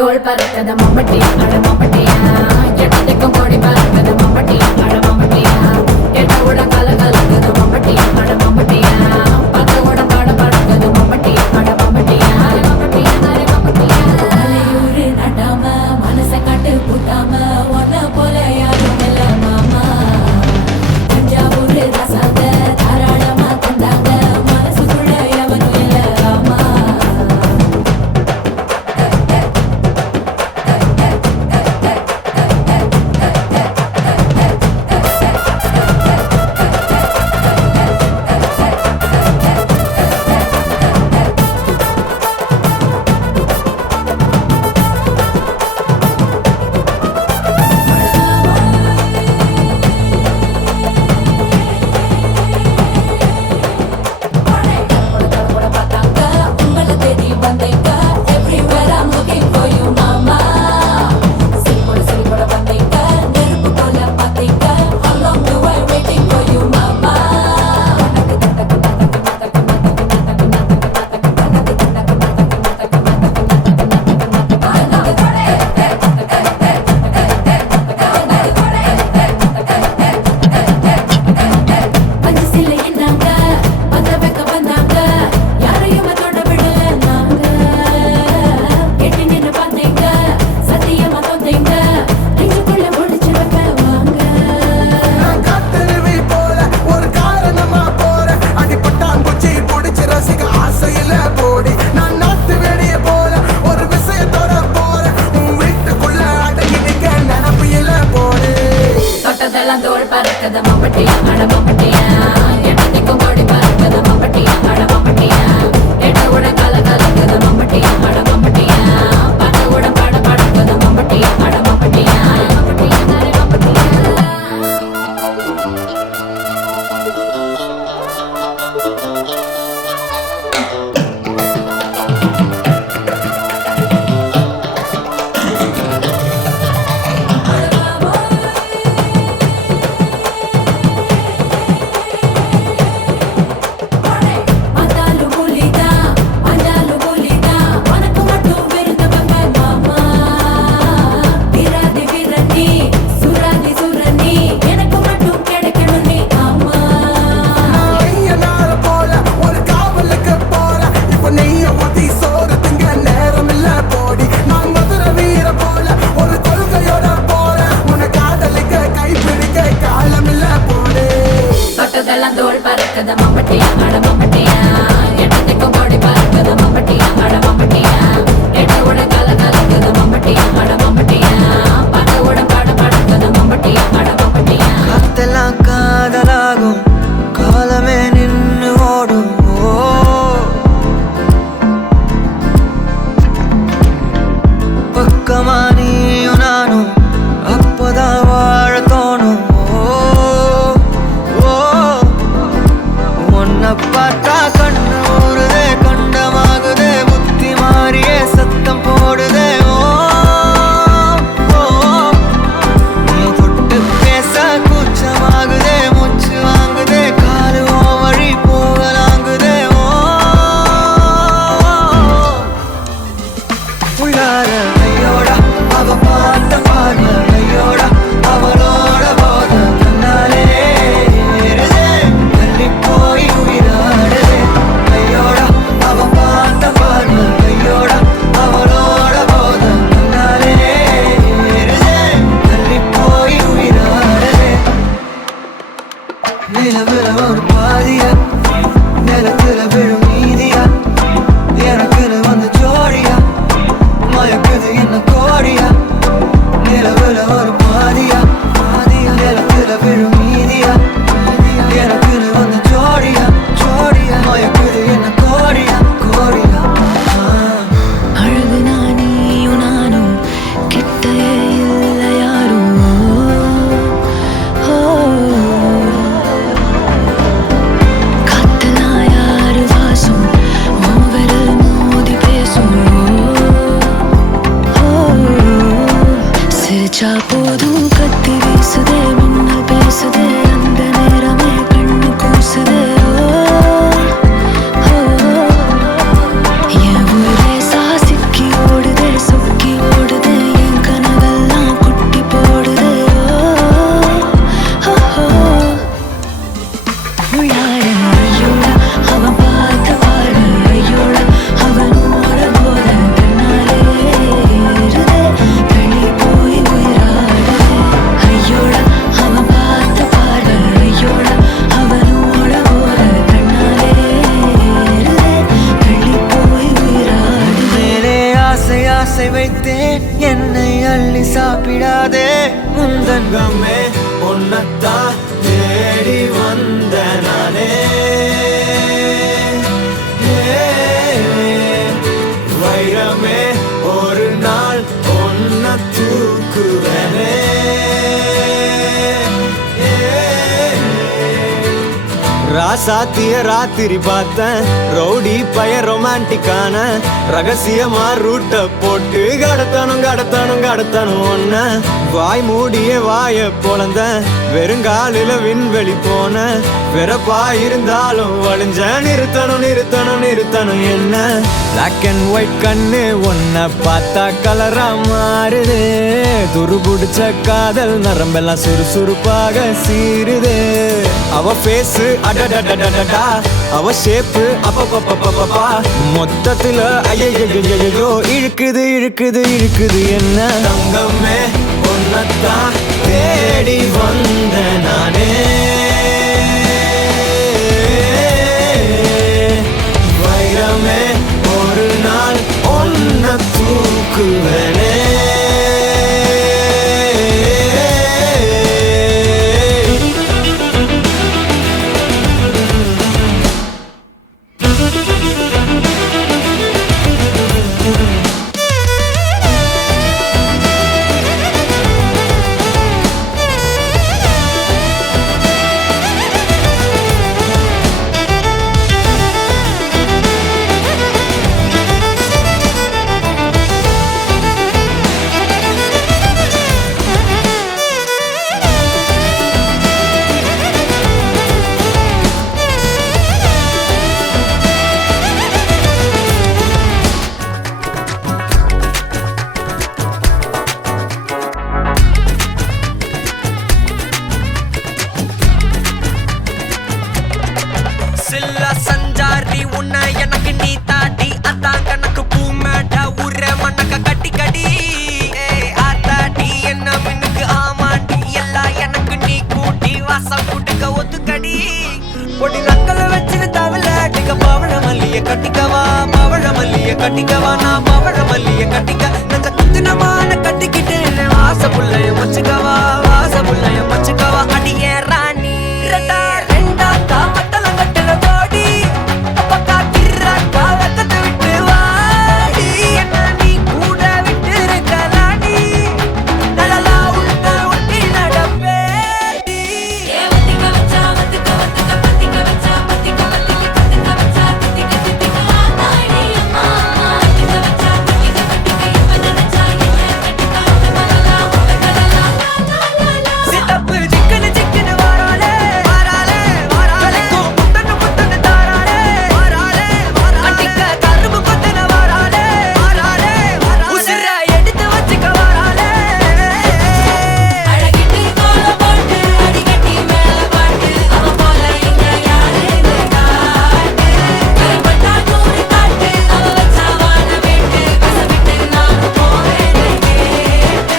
தோள் பறக்கத மம்பட்டியா அட மம்பட்டியா எட்டத்துக்கும் கோடி பறக்கத மம்பட்டியா அட மம்பட்டியா எட்ட உட கல கலக்குது மம்பட்டியா அட மம்பட்டியா பத்த உட பாட பறக்கது மம்பட்டியா அட மம்பட்டியா மம்பட்டியா மம்பட்டியா மலையூரு நட்டாம மனச காட்டு பூட்டாம ஒன்ன போல யாரும் இல்ல மாமா தஞ்சாவூர் ரசாங்க தாராளமா தந்தாங்க மனசுக்குள்ள எவனும் இல்ல ஆமா தோள் பறக்கத மம்பட்டியா அட மம்பட்டியா எட்டத்துக்கும் கோடி பறக்கத மம்பட்டியா அட மம்பட்டியா எட்ட உட கல கலக்குது மம்பட்டியா அட மம்பட்டியா பத்த உட பாட பறக்கது மம்பட்டியா அட மம்பட்டியா மம்பட்டியா மம்பட்டியா தோள் பறக்கத மம்பட்டியா அட மம்பட்டியா எட்டத்துக்கும் கோடி பறக்கத மம்பட்டியா அட மம்பட்டியா எட்ட உட கல கலக்குது மம்பட்டியா அட மம்பட்டியா பத்த உட பாட பறக்கது மம்பட்டியா அட மம்பட்டியா காத்தெல்லாம் காதலாகும் காலமே நின்னு ஓடும் பக்கமா நீயும் நானும் அப்பதான் வாழ தோணும் பார்த்தா கண்ணு ஊறுதே கண்டமாகுதே புத்தி மாறியே சத்தம் போடுதே நீ தொட்டு பேச கூச்சமாகுதே மூச்சு வாங்குதே காலு வழி போகலாங்குதே உள்ளார ஐயோடா அவ பார்த்த பார்வை ஐயோடா அவளோட போத தன்னாலே போய் உயிராடுதே ஐயோடா அவ பார்த்த பார்வை ஐயோடா அவளோட போத தன்னாலே தள்ளி போய் உயிராடுதே நிலவுல ஒரு பாதியா நிலத்துல விழும் நீதியா எனக்குன்னு வந்து ஜோடியா மயக்குது என்ன கோடியா நினைச்சா போதும் கத்தி வீசுதே மின்னல் பேசுதே அந்த நேரமே கண்ணு கூசுதே என் ஊரே சாசிக்கி ஓடுதே சொக்கி ஓடுதே என் கனவெல்லாம் குட்டி போடுதே உள்ளார ஐயோட அவன் பார்த்த பார்வை ஐயோட அவனோட போத கண்ணாலே ஏறுதே தள்ளி போய் உயிராடுதே ஐயோட அவன் பார்த்த பார்வை ஐயோட அவனோட போத கண்ணாலே ஏறுதே தள்ளி போய் உயிராடுதே மேலே ஆசை ஆசை வைத்தேன் என்னை அள்ளி சாப்பிடாதே முந்தங்கமே உன்னத்தான் தேடி வந்த நானே வைரமே ஒரு நாள் ஒன்ன தூக்குவனே ராசாத்திய ராத்திரி பார்த்தேன் ரவுடி பய ரொமான்டிக்கான ரகசியமா ரூட்ட போட்டு கடத்தணும் ஒன்ன வாய் மூடிய வாய பொழந்த வெறுங்காலில விண்வெளி போன வெறப்பா இருந்தாலும் வழிஞ்ச நிறுத்தணும் என்ன பிளாக் அண்ட் ஒயிட் கண்ணு ஒன்ன பார்த்தா கலரா மாறுது துருபுடிச்ச காதல் நரம்பெல்லாம் சுறுசுறுப்பாக சீருது அவ பேசு அடடடடடடா அவ ஷேப்பு அப்பப்பப்பப்பப்பா மொத்தத்துல ஐயோ இழுக்குது என்ன தங்கமே ஒன்னத்தான் தேடி வந்த நானே வைரமே ஒரு நாள் ஒன்ன தூக்குவனே சஞ்சாரி உன்னை எனக்கு நீ தாட்டி அதான் கணக்கு பூ மேட்ட உர மண்ணக்க கட்டி கடி ஆத்தாட்டி என்ன மின்னுக்கு ஆமாண்டி எல்லாம் எனக்கு நீ கூட்டி வாசம் கூட்டுக்க ஒத்துக்கடி பொடி நக்கல வச்சிரு தவள அடிக்க பவழ மல்லிய கட்டிக்கவா நான் பவழ மல்லிய கட்டிக்க நெஞ்ச குத்தினமான கட்டிக்கிட்டேன் வாச புள்ளைய மச்சுக்கவா அடியே ராணி ரெண்டா மட்டல கட்டல தோடி அப்பக்கா கிராக்கா வெக்கத்தை விட்டு வாடி என்ன நீ கூட விட்டு இருக்கலாடி நலலா உன்னை ஒட்டி நடப்பேடி வத்திக்க வச்சா பத்திக்க வச்சா நாடி அம்மா வத்திக்க வச்சா இப்ப நினைச்சா என்ன கட்டிக்கா மலலா சித்தப்பு சிக்கனு வாராலே முத்தன்னு தாராலே அட்டிக்க கரும்பு கொத்தன வாராலே உசிர எடுத்து வச்சுக்க வாராலே அழகிட்டு கோல போட்டு அடிக்கட்டி மேல பாட்டு அவ போல எங்க யாருன்னு காட்டு கருப்பட்டா நூறு காட்டு அவ வச்சா வாழ வேட்டு கசவிட்டு நானும் போவேன்னு கேட்டு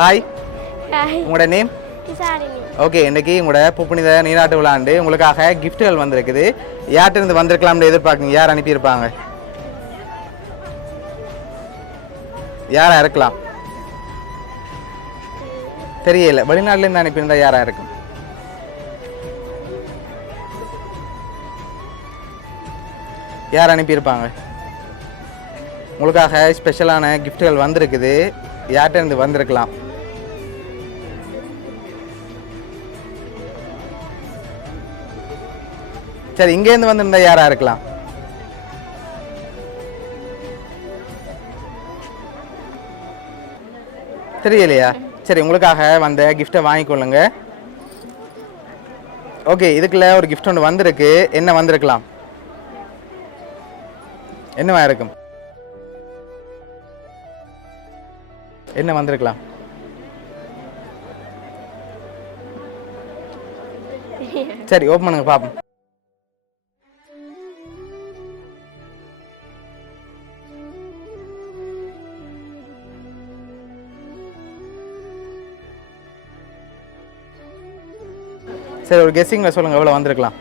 ஹாய் ஹாய் உங்களோட நேம் விசாரிணி ஓகே இன்னைக்கு உங்களோட புப்புனித நீராட்டு விழாண்டு உங்களுக்காக கிஃப்ட்டுகள் வந்திருக்குது யார்கிட்ட இருந்து வந்திருக்கலாம்னு எதிர்பார்க்குங்க யார் அனுப்பியிருப்பாங்க யாரா இருக்கலாம்? தெரியல. வெளிநாட்டிலேருந்து அனுப்பியிருந்தா யாரா இருக்கும்? யார் அனுப்பியிருப்பாங்க? உங்களுக்காக ஸ்பெஷலான கிஃப்ட்டுகள் வந்திருக்குது. யார்கிட்ட இருந்து வந்திருக்கலாம்? சரி, இங்கேருந்து வந்திருந்தா யாரா இருக்கலாம்? தெரியலையா? சரி, உங்களுக்காக வந்த கிஃப்டை வாங்கிக்கொள்ளுங்க. ஓகே, இதுக்குள்ள ஒரு கிஃப்ட் ஒன்று வந்திருக்கு. என்ன வந்திருக்கலாம்? என்னவா இருக்கும்? என்ன வந்திருக்கலாம்? சரி, ஓப்பன் பண்ணுங்க பாப்போம். சரி, ஒரு கெஸ்ஸிங்கில் சொல்லுங்கள் எவ்வளோ வந்திருக்கலாம்?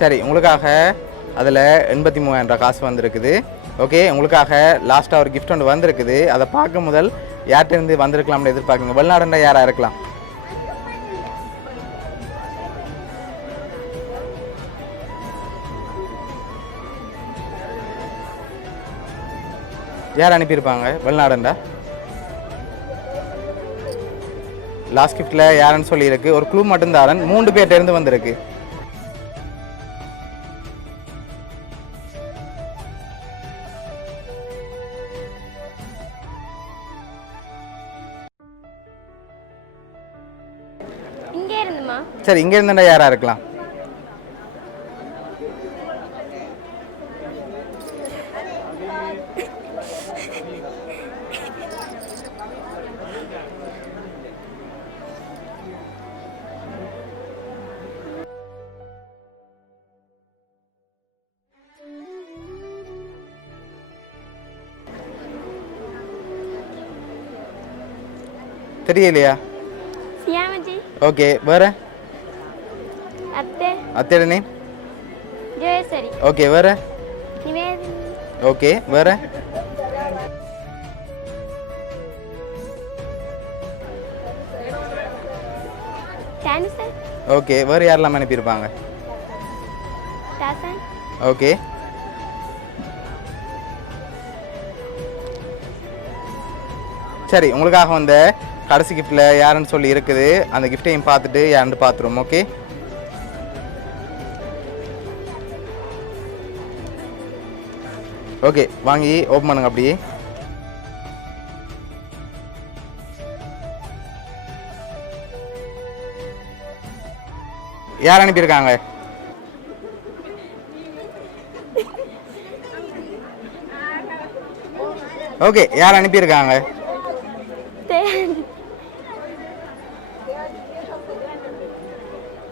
சரி, உங்களுக்காக அதில் 83,000 காசு வந்திருக்குது. ஓகே, உங்களுக்காக லாஸ்ட்டாக ஒரு கிஃப்ட் ஒன்று வந்திருக்குது. அதை பார்க்க முதல் யார்கிட்டேருந்து வந்திருக்கலாம்னு எதிர்பார்க்குங்க. வெளிநாடுண்டா யாராக இருக்கலாம்? யார் அனுப்பியிருப்பாங்க வெளிநாடுண்டா? லாஸ்ட் கிஃப்டில் யாருன்னு சொல்லியிருக்கு. ஒரு க்ளூ மட்டும் தாரன். 3 பேர்ட்டேருந்து வந்திருக்கு. சரி, இங்கே இருந்தா யாரா இருக்கலாம்? தெரியலையா? சியாமஜி. ஓகே, வேற? அத்தை. அத்தையோட நேம்? ஜெயசரி. ஓகே, வேற? நிவேதினி. ஓகே, வேற? டானிசன். ஓகே, வேற யாரெல்லாம் அனுப்பியிருப்பாங்க? டாசன். ஓகே, சரி, உங்களுக்காக வந்த கடைசி கிஃப்டில் யாருன்னு சொல்லி இருக்குது. அந்த கிஃப்டையும் பார்த்துட்டு யாருன்னு பார்த்துருவோம். ஓகே, ஓகே, வாங்கி ஓப்பன் பண்ணுங்க. அப்படியே யார் அனுப்பியிருக்காங்க? ஓகே, யார் அனுப்பியிருக்காங்க?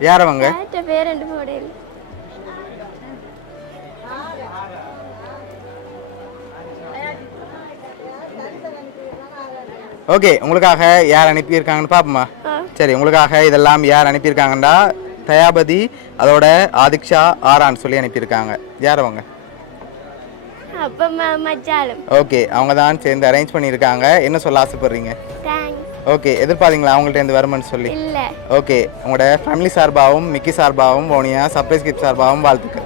யார் அவங்க? பேர் ரெண்டு மாடல். ஓகே, உங்களுக்காக யார் அனுப்பியிருக்காங்கன்னு பார்ப்போமா? சரி, உங்களுக்காக இதெல்லாம் யார் அனுப்பியிருக்காங்கண்டா தயாபதி, அதோட ஆதிக்ஷா, ஆரான்னு சொல்லி அனுப்பியிருக்காங்க. யார் அவங்க? ஓகே, அவங்க தான் சேர்ந்து அரேஞ்ச் பண்ணியிருக்காங்க. என்ன சொல்ல ஆசைப்படுறீங்க? ஓகே, எதிர்பார்த்தீங்களா அவங்கள்ட்ட இருந்து வருமானு சொல்லி? ஓகே, உங்களோட ஃபேமிலி சார்பாகவும் மிக்கி சார்பாகவும் போனியா சர்ப்ரைஸ் கிஃப்ட் சார்பாகவும் வாழ்த்துக்கள்.